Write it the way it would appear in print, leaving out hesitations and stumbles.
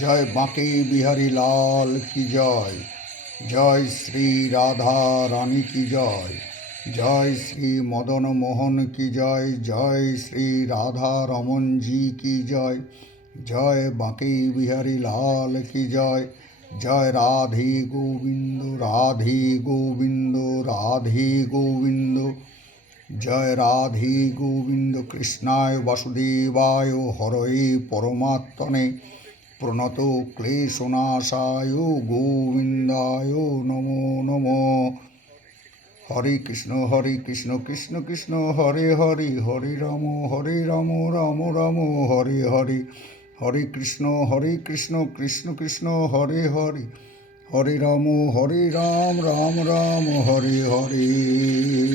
জয় বাঁকে বিহারী লাল কি জয়, জয় শ্রী রাধা রানী কি জয়, জয় শ্রী মদন মোহন কি জয়, জয় শ্রী রাধা রমন জি কি জয়, জয় বাঁকে বিহারী লাল কি জয়, জয় রাধে গোবিন্দ রাধে গোবিন্দ রাধে গোবিন্দ, জয় রাধে গোবিন্দ কৃষ্ণায় বাসুদেবায় হরয়ে পরমাত্মনে প্রণত ক্লেশনাশায় গোবিন্দায় নমো নমো। হরে কৃষ্ণ কৃষ্ণ কৃষ্ণ হরে হরে, হরে রাম রাম রাম হরে হরে, হরে কৃষ্ণ কৃষ্ণ কৃষ্ণ হরে হরে, হরে রাম রাম রাম হরে হরে।